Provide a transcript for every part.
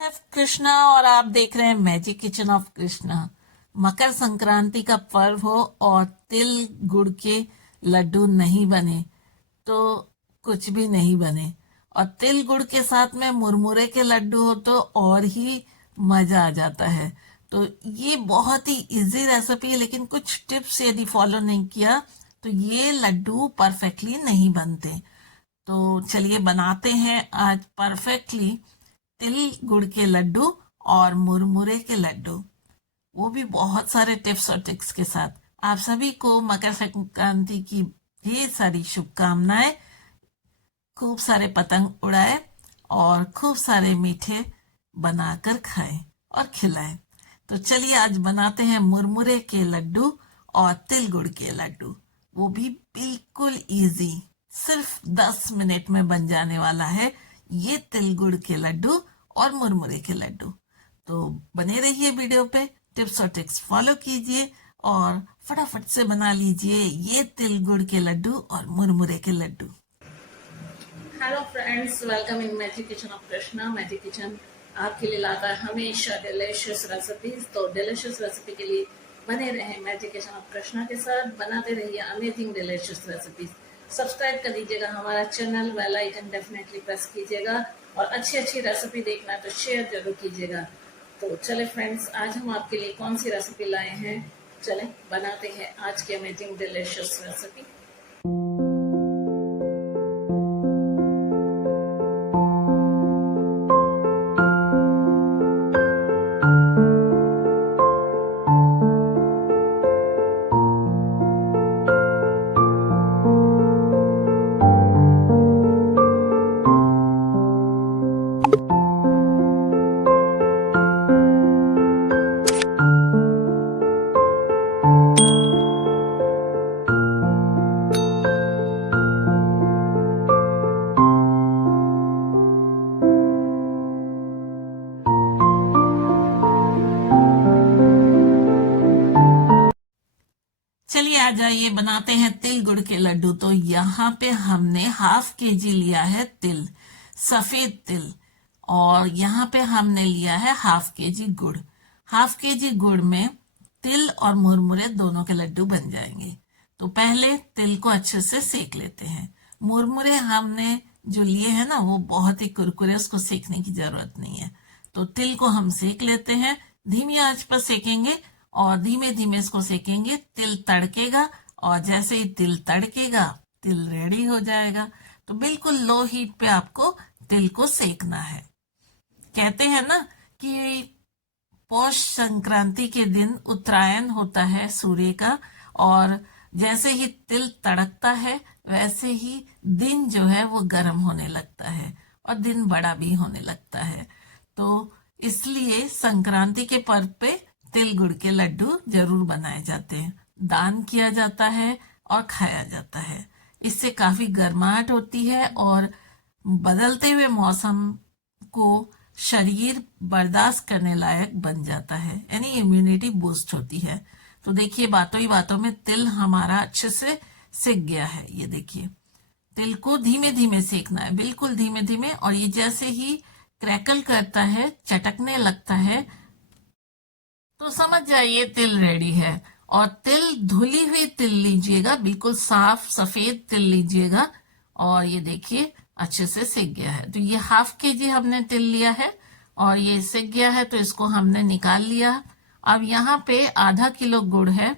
Chef Krishna और आप देख रहे हैं magic kitchen of Krishna. Makar Sankranti का पर्व हो और तिल गुड़ के लड्डू नहीं बने तो कुछ भी नहीं बने, और तिल गुड़ के साथ में मुरमुरे के लड्डू हो तो और ही मजा आ जाता है। तो ये बहुत ही इजी रेसिपी है, लेकिन कुछ टिप्स यदि फॉलो नहीं किया तो ये लड्डू परफेक्टली नहीं बनते। तो चलिए बनाते हैं आज परफेक्टली तिल गुड़ के लड्डू और मुरमुरे के लड्डू, वो भी बहुत सारे टिप्स और ट्रिक्स के साथ। आप सभी को मकर संक्रांति की ढेर सारी शुभकामनाएं। खूब सारे पतंग उड़ाए और खूब सारे मीठे बनाकर खाएं और खिलाएं। तो चलिए आज बनाते हैं मुरमुरे के लड्डू और तिल गुड़ के लड्डू, वो भी बिल्कुल इजी। सिर्फ 10 मिनट में बन जाने वाला है ये तिल गुड़ के लड्डू और मुरमुरे के लड्डू। तो बने रहिए वीडियो पे, टिप्स और ट्रिक्स फॉलो कीजिए और फटाफट से बना लीजिए ये तिल गुड़ के लड्डू और मुरमुरे के laddu. Hello friends, welcome in magic kitchen of Krishna. Magic kitchen आपके लिए लाता है हमेशा डिलीशियस रेसिपीज। तो डिलीशियस रेसिपी के लिए बने रहे मैजिक किचन ऑफ कृष्णा के साथ, बनाते रहिए अमेजिंग डिलीशियस रेसिपीज। सब्सक्राइब कर दीजिएगा हमारा channel, bell icon definitely press कीजिएगा, और अच्छी अच्छी रेसिपी देखना है तो शेयर जरूर कीजिएगा। तो चले फ्रेंड्स, आज हम आपके लिए कौन सी रेसिपी लाए हैं, चले बनाते हैं आज की अमेजिंग डिलीशियस रेसिपी। चलिए आ जाइए बनाते हैं तिल गुड़ के लड्डू। तो यहाँ पे हमने हाफ केजी लिया है तिल, सफेद तिल, और यहाँ पे हमने लिया है हाफ केजी गुड़। हाफ केजी गुड़ में तिल और मुरमुरे दोनों के लड्डू बन जाएंगे। तो पहले तिल को अच्छे से सेक लेते हैं। मुरमुरे हमने जो लिए हैं ना वो बहुत ही कुरकुरे, उसको सेकने की जरूरत नहीं है। तो तिल को हम सेक लेते हैं, धीमी आंच पर सेकेंगे और धीमे धीमे इसको सेकेंगे। तिल तड़केगा और जैसे ही तिल तड़केगा तिल रेडी हो जाएगा। तो बिल्कुल लो हीट पे आपको तिल को सेकना है। कहते हैं ना कि पौष संक्रांति के दिन उत्तरायण होता है सूर्य का, और जैसे ही तिल तड़कता है वैसे ही दिन जो है वो गर्म होने लगता है और दिन बड़ा भी होने लगता है। तो इसलिए संक्रांति के पर्व पे तिल गुड़ के लड्डू जरूर बनाए जाते हैं, दान किया जाता है और खाया जाता है। इससे काफी गर्माहट होती है और बदलते हुए मौसम को शरीर बर्दाश्त करने लायक बन जाता है, यानी इम्यूनिटी बूस्ट होती है। तो देखिए बातों ही बातों में तिल हमारा अच्छे से सिक गया है। ये देखिए तिल को धीमे धीमे सेकना है, बिल्कुल धीमे धीमे, और ये जैसे ही क्रैकल करता है, चटकने लगता है, तो समझ जाइए तिल रेडी है। और तिल धुली हुई तिल लीजिएगा, बिल्कुल साफ सफेद तिल लीजिएगा। और ये देखिए अच्छे से सिक गया है। तो ये हाफ केजी हमने तिल लिया है और ये सिक गया है, तो इसको हमने निकाल लिया। अब यहाँ पे आधा किलो गुड़ है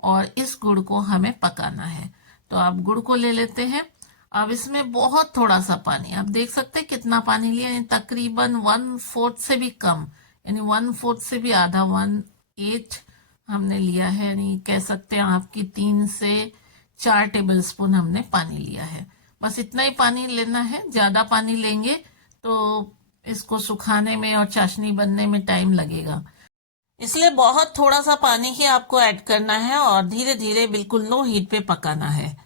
और इस गुड़ को हमें पकाना है। तो आप गुड़ को ले लेते हैं। अब इसमें बहुत थोड़ा सा पानी, आप देख सकते हैं कितना पानी लिया, यानी तकरीबन 1/4 से भी कम, यानी 1/4 से भी आधा, 1/8 हमने लिया है, यानी कह सकते हैं आपकी 3 से 4 टेबलस्पून हमने पानी लिया है। बस इतना ही पानी लेना है, ज्यादा पानी लेंगे तो इसको सुखाने में और चाशनी बनने में टाइम लगेगा, इसलिए बहुत थोड़ा सा पानी ही आपको ऐड करना है और धीरे धीरे बिल्कुल लो हीट पे पकाना है।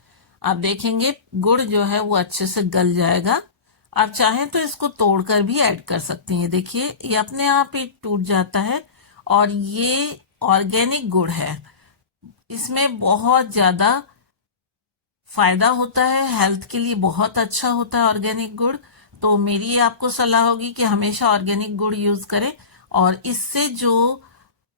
आप देखेंगे गुड़ जो है वो अच्छे से गल जाएगा। आप चाहें तो इसको तोड़कर भी ऐड कर सकते हैं। देखिए ये अपने आप ही टूट जाता है, और ये ऑर्गेनिक गुड़ है, इसमें बहुत ज्यादा फायदा होता है, हेल्थ के लिए बहुत अच्छा होता है ऑर्गेनिक गुड़। तो मेरी आपको सलाह होगी कि हमेशा ऑर्गेनिक गुड़ यूज करें, और इससे जो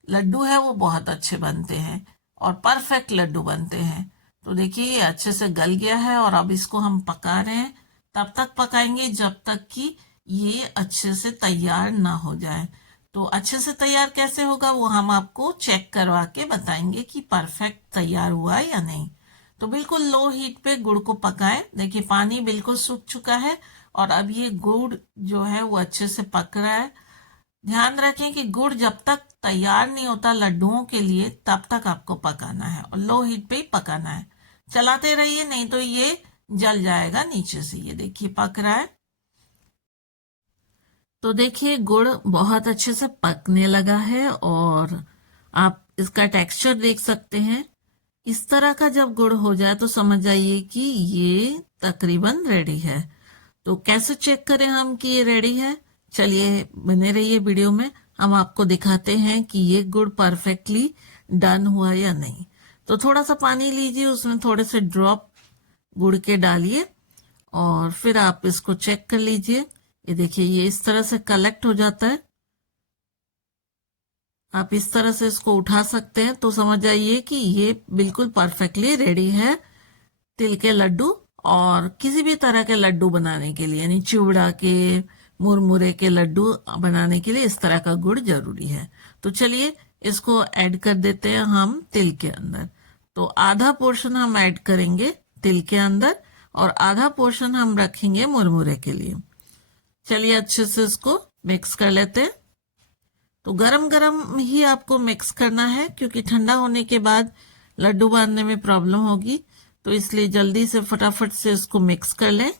लड्डू है वो बहुत अच्छे बनते हैं और परफेक्ट लड्डू बनते हैं। तो देखिए ये अच्छे से गल गया है और अब इसको हम पका रहे हैं। तब तक पकाएंगे जब तक कि ये अच्छे से तैयार ना हो जाए। तो अच्छे से तैयार कैसे होगा वो हम आपको चेक करवा के बताएंगे कि परफेक्ट तैयार हुआ या नहीं। तो बिल्कुल लो हीट पे गुड़ को पकाएं। देखिए पानी बिल्कुल सूख चुका है और अब ये गुड़ जो है वो अच्छे से पक रहा है। ध्यान रखें कि गुड़ जब तक तैयार नहीं होता लड्डुओं के लिए तब तक आपको पकाना है और लो हीट पे ही पकाना है। चलाते रहिए नहीं तो ये जल जाएगा नीचे से। ये देखिए पक रहा है। तो देखिए गुड़ बहुत अच्छे से पकने लगा है और आप इसका टेक्सचर देख सकते हैं। इस तरह का जब गुड़ हो जाए तो समझ जाइए कि ये तकरीबन रेडी है। तो कैसे चेक करें हम कि ये रेडी है? चलिए बने रहिए वीडियो में, हम आपको दिखाते हैं कि ये गुड़ परफेक्टली डन हुआ या नहीं। तो थोड़ा सा पानी लीजिए, उसमें थोड़े से ड्रॉप गुड़ के डालिए और फिर आप इसको चेक कर लीजिए। ये देखिए ये इस तरह से कलेक्ट हो जाता है। आप इस तरह से इसको उठा सकते हैं तो समझ जाइए कि ये बिल्कुल परफेक्टली रेडी है तिल के लड्डू और किसी भी तरह के लड्डू बनाने के लिए, यानी चिवड़ा के, मुरमुरे के लड्डू बनाने के लिए इस तरह का गुड़ जरूरी है। तो चलिए इसको ऐड कर देते हैं हम तिल के अंदर। तो आधा पोर्शन हम ऐड करेंगे तिल के अंदर और आधा पोर्शन हम रखेंगे मुरमुरे के लिए। चलिए अच्छे से इसको मिक्स कर लेते हैं। तो गरम गरम ही आपको मिक्स करना है क्योंकि ठंडा होने के बाद लड्डू बांधने में प्रॉब्लम होगी। तो इसलिए जल्दी से फटाफट से इसको मिक्स कर लें।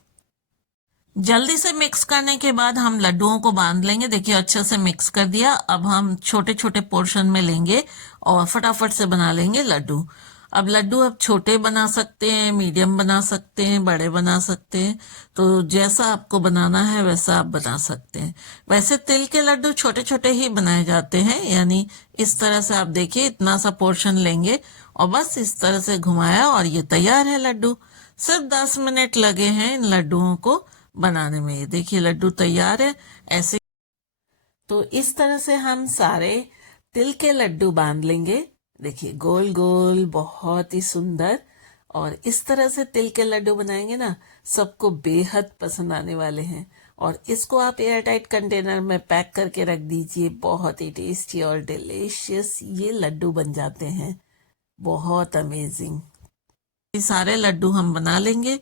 जल्दी से मिक्स करने के बाद हम लड्डुओं को बांध लेंगे। देखिए अच्छे से मिक्स कर दिया। अब हम छोटे छोटे पोर्शन में लेंगे और फटाफट से बना लेंगे लड्डू। अब लड्डू आप छोटे बना सकते हैं, मीडियम बना सकते हैं, बड़े बना सकते हैं। तो जैसा आपको बनाना है वैसा आप बना सकते हैं। वैसे तिल के लड्डू छोटे छोटे ही बनाए जाते हैं, यानी इस तरह से आप देखिए इतना सा पोर्शन लेंगे और बस इस तरह से घुमाया और ये तैयार है लड्डू। सिर्फ 10 मिनट लगे हैं इन लड्डुओं को बनाने में। ये देखिए लड्डू तैयार है ऐसे। तो इस तरह से हम सारे तिल के लड्डू बांध लेंगे। देखिए गोल गोल बहुत ही सुंदर। और इस तरह से तिल के लड्डू बनाएंगे ना, सबको बेहद पसंद आने वाले हैं। और इसको आप एयर टाइट कंटेनर में पैक करके रख दीजिए। बहुत ही टेस्टी और डिलीशियस ये लड्डू बन जाते हैं। बहुत अमेजिंग। ये सारे लड्डू हम बना लेंगे।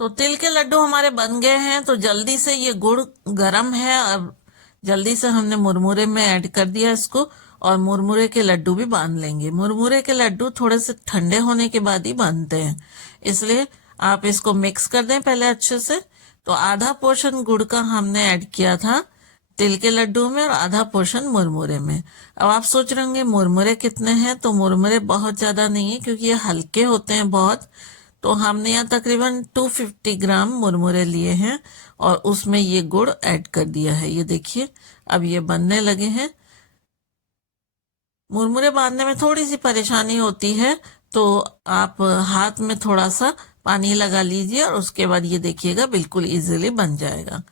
तो तिल के लड्डू हमारे बन गए हैं। तो जल्दी से, ये गुड़ गरम है और जल्दी से हमने मुरमुरे में ऐड कर दिया इसको और मुरमुरे के लड्डू भी बांध लेंगे। मुरमुरे के लड्डू थोड़े से ठंडे होने के बाद ही बांधते हैं, इसलिए आप इसको मिक्स कर दें पहले अच्छे से। तो आधा पोर्शन गुड़ का हमने ऐड किया था तिल के लड्डू में और आधा पोर्शन मुरमुरे में। अब आप सोच रहे होंगे मुरमुरे कितने हैं? तो मुरमुरे बहुत ज्यादा नहीं है क्योंकि ये हल्के होते हैं बहुत। तो हमने यहाँ तकरीबन 250 ग्राम मुरमुरे लिए हैं और उसमें ये गुड़ ऐड कर दिया है। ये देखिए अब ये बनने लगे हैं। मुरमुरे बांधने में थोड़ी सी परेशानी होती है, तो आप हाथ में थोड़ा सा पानी लगा लीजिए और उसके बाद ये देखिएगा बिल्कुल इजीली बन जाएगा।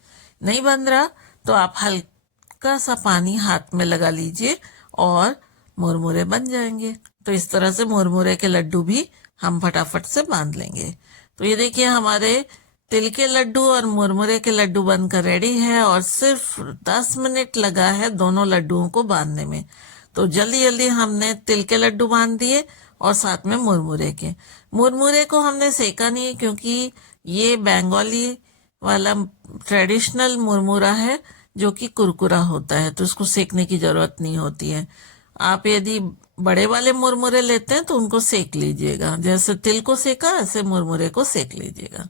नहीं बन रहा तो आप हल्का सा पानी हाथ में लगा लीजिए और मुरमुरे बन जाएंगे। तो इस तरह से मुरमुरे के लड्डू भी हम फटाफट से बांध लेंगे। तो ये देखिए हमारे तिल के लड्डू और मुरमुरे के लड्डू बनकर रेडी है और सिर्फ 10 मिनट लगा है दोनों लड्डुओं को बांधने में। तो जल्दी जल्दी हमने तिल के लड्डू बांध दिए और साथ में मुरमुरे के। मुरमुरे को हमने सेका नहीं क्योंकि ये बंगाली वाला ट्रेडिशनल मुरमुरा है जो कि कुरकुरा होता है, तो इसको सेकने की जरूरत नहीं होती है। आप यदि बड़े वाले मुरमुरे लेते हैं तो उनको सेक लीजिएगा, जैसे तिल को सेका ऐसे मुरमुरे को सेक लीजिएगा।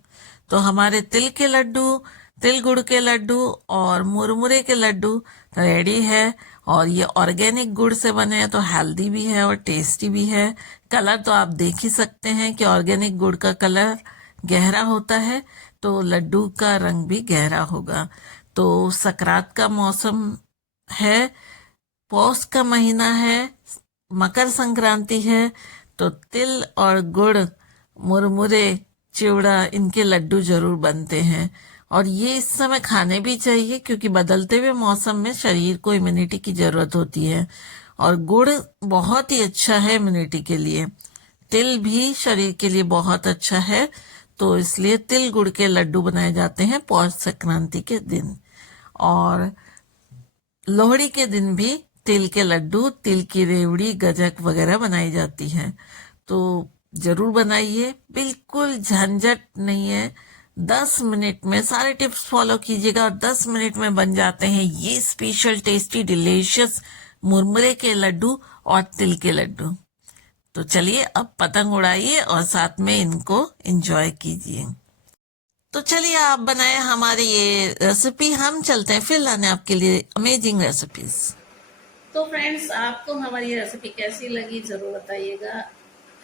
तो हमारे तिल के लड्डू, तिल गुड़ के लड्डू और मुरमुरे के लड्डू रेडी है। और ये ऑर्गेनिक गुड़ से बने हैं तो हेल्दी भी है और टेस्टी भी है। कलर तो आप देख ही सकते हैं कि ऑर्गेनिक गुड़ का कलर गहरा होता है तो लड्डू का रंग भी गहरा होगा। तो सकरात का मौसम है, पौष का महीना है, मकर संक्रांति है। तो तिल और गुड़ मुरमुरे चिवड़ा, इनके लड्डू जरूर बनते हैं। और ये इस समय खाने भी चाहिए क्योंकि बदलते हुए मौसम में शरीर को इम्यूनिटी की जरूरत होती है। और गुड़ बहुत ही अच्छा है इम्यूनिटी के लिए। तिल भी शरीर के लिए बहुत अच्छा है, तो इसलिए तिल गुड़ के लड्डू बनाए जाते हैं पौष संक्रांति के दिन। और लोहड़ी के दिन भी तिल के लड्डू, तिल की रेवड़ी, गजक वगैरह बनाई जाती है। तो जरूर बनाइए, बिल्कुल झंझट नहीं है। 10 मिनट में सारे टिप्स फॉलो कीजिएगा और 10 मिनट में बन जाते हैं ये स्पेशल टेस्टी डिलीशियस मुरमुरे के लड्डू और तिल के लड्डू। तो चलिए अब पतंग उड़ाइए और साथ में इनको एंजॉय कीजिए। तो चलिए आप बनाए हमारी ये रेसिपी, हम चलते हैं फिर लाने आपके लिए अमेजिंग रेसिपीज। तो फ्रेंड्स, आपको हमारी रेसिपी कैसी लगी जरूर बताइएगा।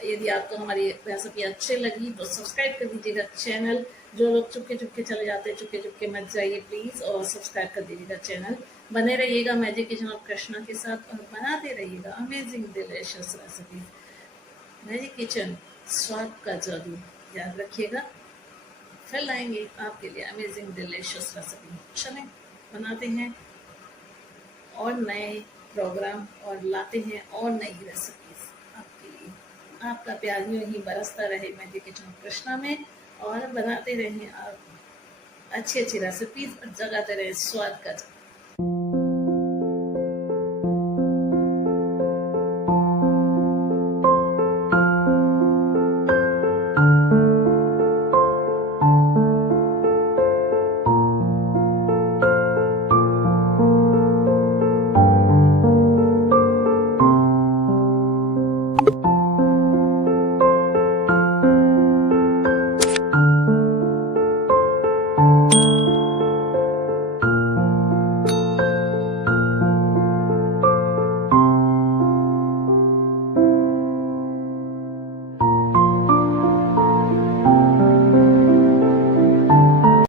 यदि आपको हमारी रेसिपी अच्छी लगी तो सब्सक्राइब कर दीजिएगा चैनल। जो लोग चुपके चुपके चले जाते हैं, चुपके चुपके मत जाइए प्लीज, और सब्सक्राइब कर दीजिएगा चैनल। बने रहिएगा मैजिक किचन ऑफ कृष्णा के साथ और बनाते रहिएगा amazing delicious recipe. Magic kitchen, स्वाद का जादू। याद रखिएगा, फिर लाएंगे आपके लिए अमेजिंग डिलीशियस रेसिपी। चलें बनाते हैं और नए प्रोग्राम और लाते हैं और नई रेसिपीज आपके लिए। आपका प्यार यूं ही बरसता रहे मैजिक किचन ऑफ कृष्णा में, और बनाते रहें आप अच्छी अच्छी रेसिपीज और जगाते रहे स्वाद का